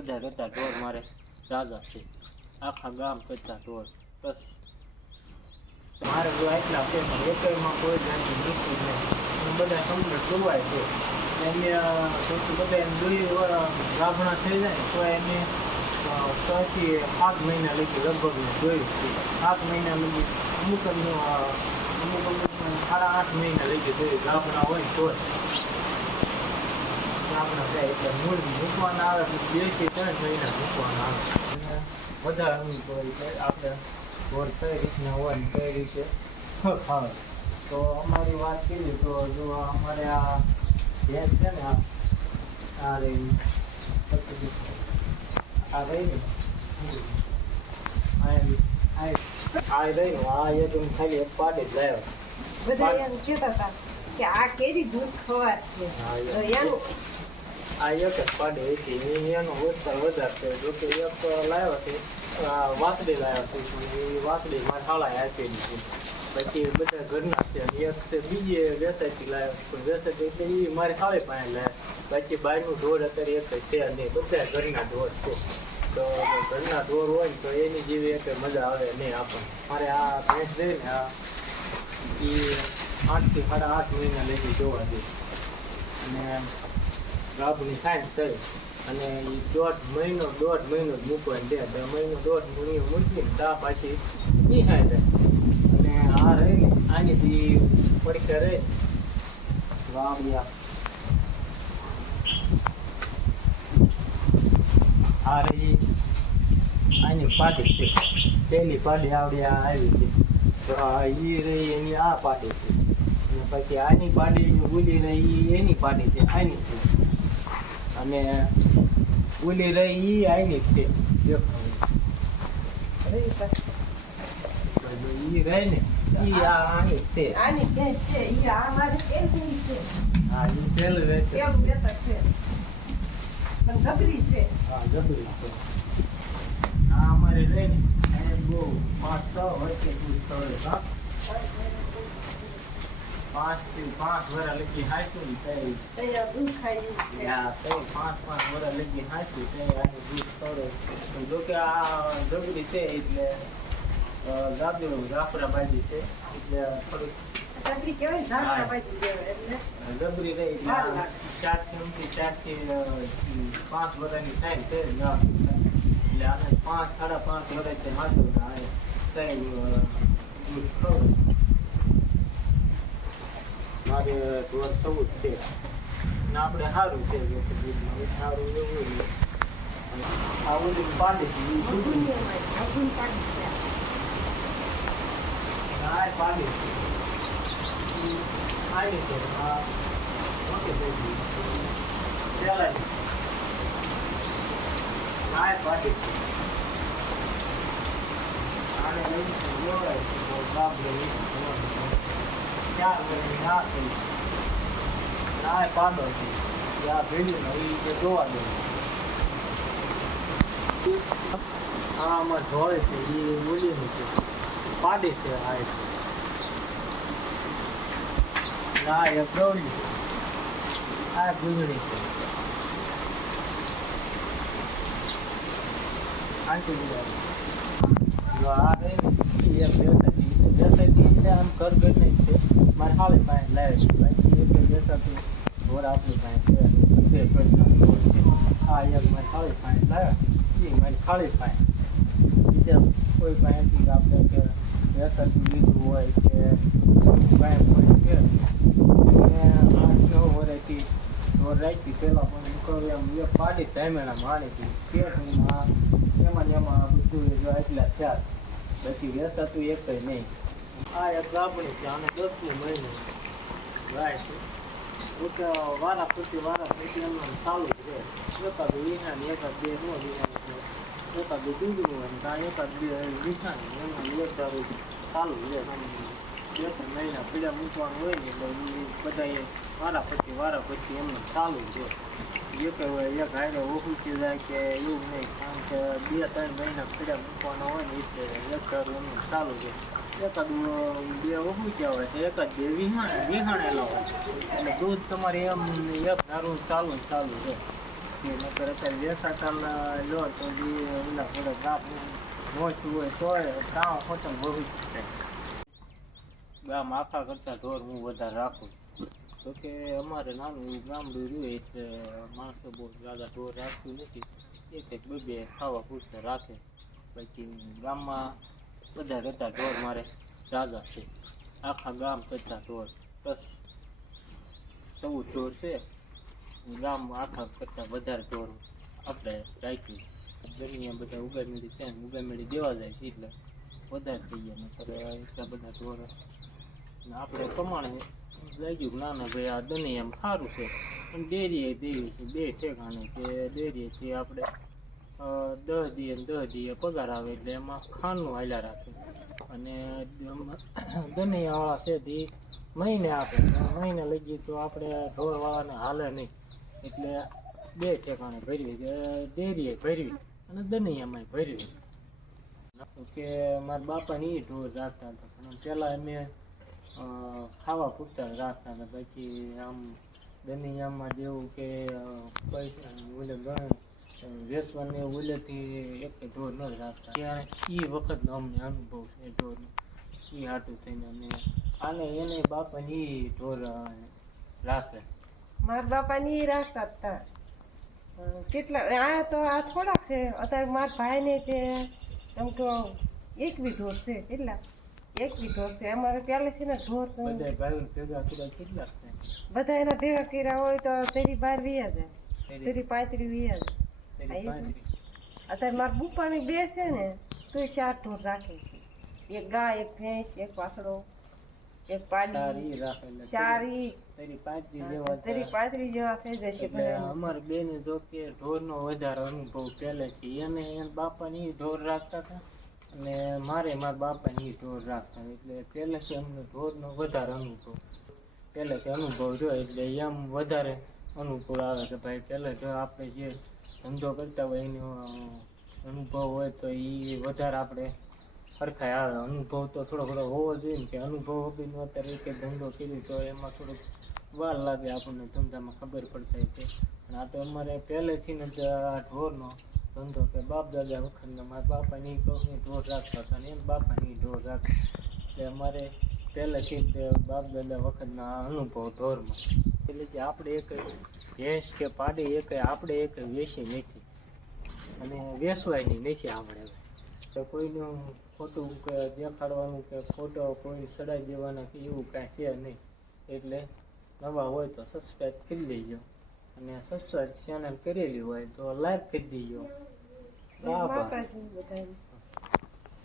બધા રહેતા ઢોર મારે ઝાઝા છે, આખા ગામ કરતા ઢોર. બસ મારે જો એટલા છે પણ એકમાં કોઈ જાણતી નથી નહીં, બધા કમ્પ્લીટ જોવાય છે. એને બધા એમ ગાભણા થઈ જાય તો એને 6 થી 7 મહિના લગી લગભગ જોયું છે. 7 મહિના લગી અમુક 8.5 મહિના લગી જોયું ગાભણા હોય તો ગાભણા જાય એટલે મૂળ મૂકવાના આવે 2 થી 3 મહિના મૂકવાના આવે. અને વધારે અનુભવ છે આપણે ઢોર કઈ રીતના હોય ને કઈ રીતે ખાવે. તો અમારી વાત કરીએ તો જો અમારે આ ભેંસ છે ને આ રહી એકદમ ખાલી એક પાડે જ લાવ્યો. બધા એમ કહેતા હતા કે આ કેરી દૂધ ખવાશે તો એનું આ એક જ પાડે હતી એનો વિસ્તાર વધારે છે. જોકે એક લાવ્યો છે વાસળી લાવ્યો છે પણ એ વાસળી મારે શાળાએ આપેલી છે. પછી બધા ઘરના છે અને એક છે બીજી વેસાયથી લાવ્યો પણ વેસાયથી એટલે એ મારી શાળે પાસે લાવ્યા. બાકી બહારનું ઢોર અત્યારે એક છે નહીં, બધા ઘરના ઢોર છે. તો ઘરના ઢોર હોય ને તો એની જેવી એક મજા આવે નહીં આપણને. મારે આ ભેંસ રહી ને એ 8 થી 8.5 મહિના લગી જોવા દે અને ગાભણી થાય થઈ અને એ 1.5 મહિનો જ મૂકવાની દે. 1.5 મહિનો મૂકીને ત્યાં પાછી એ ખાઈ જાય. અને આ રહી ને આની પરીક્ષા રહી વાવડિયા આ રહી આની પાડી છે, પહેલી પાડી આવડી આવી છે. તો એ રહી એની આ પાડી છે અને પછી આની પાડી ઉલી રહી એની પાડી છે આની છે અને ઉલી રહી એ આની છે. ઈ રહે ને ઈ આની છે, આની કે છે ઈ આ મારે કેમ થઈ છે. હા ઈ પેલું રહે છે કેમ દેતા છે પણ ગબરી છે. હા જબરી છે. આ અમારે રહે ને એને બહુ 5-6 વર્ષે દૂધ તળે 5 થી 5 વર્ષ લગી હાચું ને તૈયાર દૂધ ખાઈ છે. હા તો 5 વર્ષ લગી હાચું તે આનું દૂધ તળે. જોકે આ જબરી છે એટલે જાફરાબાજી છે એટલે થોડુંક ગબરી કેવાય જાફરાબાજી કહેવાય એટલે ગબરી રહી એટલે 4 થી 5 વર્ષની થાય છે એટલે આને 5-5.5 વર્ષથી હાથું થાય દૂધ ખવડે. મારે ઢોર 14 છે ને આપણે સારું છે દૂધમાં સારું એવું આ બધું પાડે છે એ દૂધ પાડી છે આવી છે ઓકે ભાઈ ચાલે પાડી છે આને લઈને જોડાય છે બાપ લઈ 4 વર્ષની ના થઈ ના પાડો છે આ ભેડ્યું ને એ જોવા દે. હા આમાં જોડે છે એ બોલીનું છે પાડે છે. ના એક ગૌરી છે આ ગુંજણી છે આ રે એક બેસાતી એટલે આમ ઘર નહીં છે મારે ખાલી પાસે લાવે છે. બાકી એક બેસાતું ઢોર આપણી પાસે છે આ એક મારે ખાલી પાસે લાવ્યા એ મારી ખાલી પાસે બીજા કોઈ પાસેથી આપણે કે બેસાતું લીધું હોય કે ગાયબ હોય કે 8-9 વર્ષથી ઢોર રાખી પહેલાં પણ નીકળ્યું એમ એક પાડી ટાઈમેના માણી હતી એમાં બધું એટલા થયા પછી વેચાતું એક નહીં. આ એક ગાભણી છે આને 10મું મહિને ગાય છે. વારા પછી એમનું ચાલુ જ રહે. એકાદ વિહાની એકાદ 2 નો વિહાની એકાદ ડુંગળું હોય ને ત્યાં એકાદ 2 વિહાની એમાં એક દારૂ ચાલુ જ રહે. 2-3 મહિના પીડા મૂકવાનું હોય ને એટલે બધા વારા પછી એમને ચાલુ જ રહે. એક હોય એક હારે ઓછું જાય કે એવું નહીં, કારણ કે 2-3 મહિના પીડા મૂકવાના હોય ને એટલે એક દારૂ એમને ચાલુ રહે. એકાદ 2 ઓછું ક્યાં હોય તો એકાદ 2 વિહાણેલા હોય એટલે દૂધ તમારે એમ એક દારૂ ચાલુ રહે. રાખીએ નકર અત્યારે વેસાતા લો તો જે ઓલા થોડે ગાપ મોચું હોય તોય કામ ખોટું બહુ જ થાય. ગામ આખા કરતા ઢોર હું વધારે રાખું. તો કે અમારે નાનું એવું ગામડું રહ્યું એટલે માણસો બહુ જ્યાદા ઢોર રાખતું નથી. એક બે ખાવા પૂરતા રાખે. બાકી ગામમાં બધા કરતા ઢોર મારે જ્યાદા છે. આખા ગામ કરતા ઢોર બસ 14 ઢોર છે. ગામ આખા કરતા વધારે ઢોર આપણે રાખ્યું. દરિયા બધા ઉગામેળી છે ને ઉગામેળી દેવા જાય છે એટલે વધારે થઈ ગયા. નકર એટલા બધા ઢોર આપણે પ્રમાણે લાગ્યું ના ના ભાઈ આ દનિયામાં સારું છે. પણ ડેરીએ દેવી છે બે ઠેકાણે કે ડેરીએથી આપણે 10 દીએ ને 10 દીએ પગાર આવે એટલે એમાં ખાંડનું હાલ્યા રાખે. અને દનિયાવાળા છે તે મહિને આપે. મહિને લઈ તો આપણે ઢોરવાળાને હાલે નહીં એટલે બે ઠેકાણે ભરવી કે ડેરીએ ભરવી અને દનિયામાં ભરવી. કે મારા બાપાને એ ઢોર રાખતા હતા પણ પહેલાં અમે ખાવા પૂરતા રાખતા હતા. પછી આમ દનિયામાં જેવું કે પૈસા ઓલે ગણે વેસવાને ઓલેથી એક ઢોર ન રાખતા. ત્યાં એ વખતનો અમને અનુભવ છે ઢોરનો. એ હાટું થઈને અમે આને એને બાપાને એ ઢોર રાખે. મારા બાપાની ઈ રાખતા હતા. કેટલા આ તો આ થોડાક છે. અત્યારે મારા ભાઈને તે એમ તો 21 ઢોર છે. કેટલા 21 ઢોર છે. અમારે પહેલેથી ને ઢોર તો બધા ભાઈ ભેગા કર્યા કેટલા થાય? બધા એના ભેગા કર્યા હોય તો તેરી 12 વીયા જાય, તેરી 35 વીયા જાય. અત્યારે મારા બુપાની બે છે ને તો 4 ઢોર રાખે છે. એક ગાય, એક ભેંસ, એક વાસળો, એક પાડી, ચારી તેરી 35 જેવા થઈ જશે. અમારે બેને જો કે ઢોરનો વધારે અનુભવ પહેલેથી. એને બાપાને ઢોર રાખતા હતા અને મારા બાપાને ઢોર રાખતા. એટલે પહેલેથી અમને ઢોરનો વધારે અનુભવ પહેલેથી અનુભવ રહ્યો એટલે એમ વધારે અનુકૂળ આવે કે ભાઈ પહેલે જો આપણે જે ધંધો કરતા હોય એનો અનુભવ હોય તો એ વધારે આપણે સરખાઈ આવે. અનુભવ તો થોડો હોવો જોઈએ ને કે અનુભવ વગરનો અત્યારે એક ધંધો કર્યો તો એમાં થોડુંક વાર લાગે આપણને ધંધામાં ખબર પડતા છે. પણ આ તો અમારે પહેલેથી જ આ ઢોરનો ધંધો કે બાપ દાદા વખતના મારા બાપાની ઢોર રાખતા હતા ને એમ બાપાની ઢોર રાખતા. એટલે અમારે પહેલેથી જ બાપ દાદા વખતના અનુભવ ઢોરમાં. એટલે કે આપણે એક ભેંસ કે પાડી એક આપણે એક વેચી નથી અને વેચવાયની નથી આપણે. તો કોઈનું ખોટું કે દેખાડવાનું કે ફોટો કોઈ ચડાવી દેવાના કે એવું કાંઈ છે નહીં. એટલે નવા હોય તો સબસ્ક્રાઈબ કરી લેજો અને સબસ્ક્રાઈબ ચેનલ કરેલી હોય તો લાઈક કરી દેજો. માતાજી બધાને